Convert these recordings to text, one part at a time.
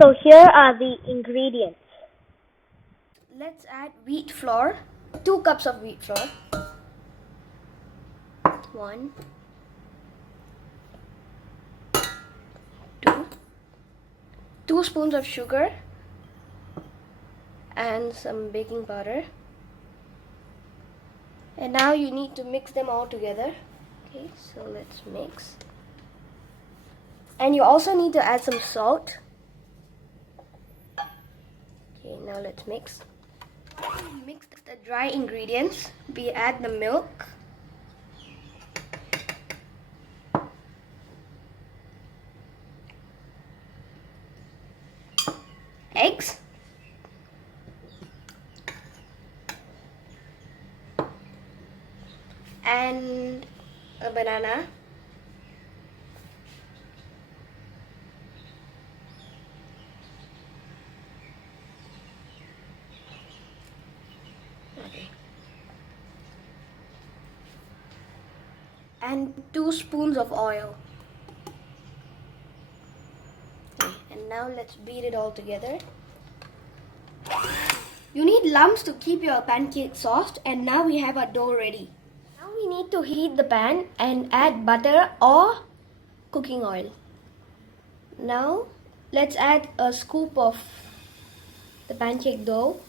So here are the ingredients. Let's add wheat flour, 2 cups of wheat flour, 1, 2, 2 spoons of sugar and some baking powder. And now you need to mix them all together. Okay, so let's mix. And you also need to add some salt. Okay, now let's mix. We mix the dry ingredients. We add the milk. Eggs. And a banana. Okay. And 2 spoons of oil. Okay. And now let's beat it all together. You need lumps to keep your pancake soft, and now we have our dough ready. Now we need to heat the pan and add butter or cooking oil. Now let's add a scoop of the pancake dough.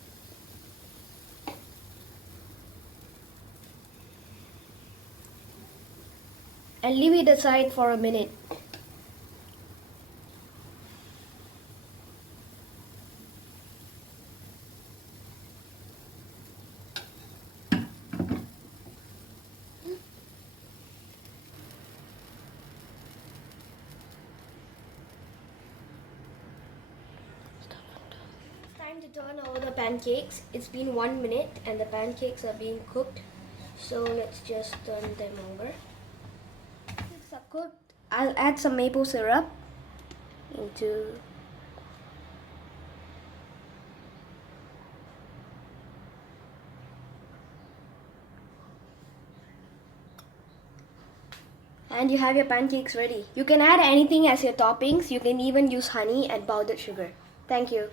And leave it aside for a minute. It's time to turn over the pancakes. It's been 1 minute and the pancakes are being cooked. So let's just turn them over. Pancakes are cooked. I'll add some maple syrup into and you have your pancakes ready. You can add anything as your toppings. You can even use honey and powdered sugar. Thank you.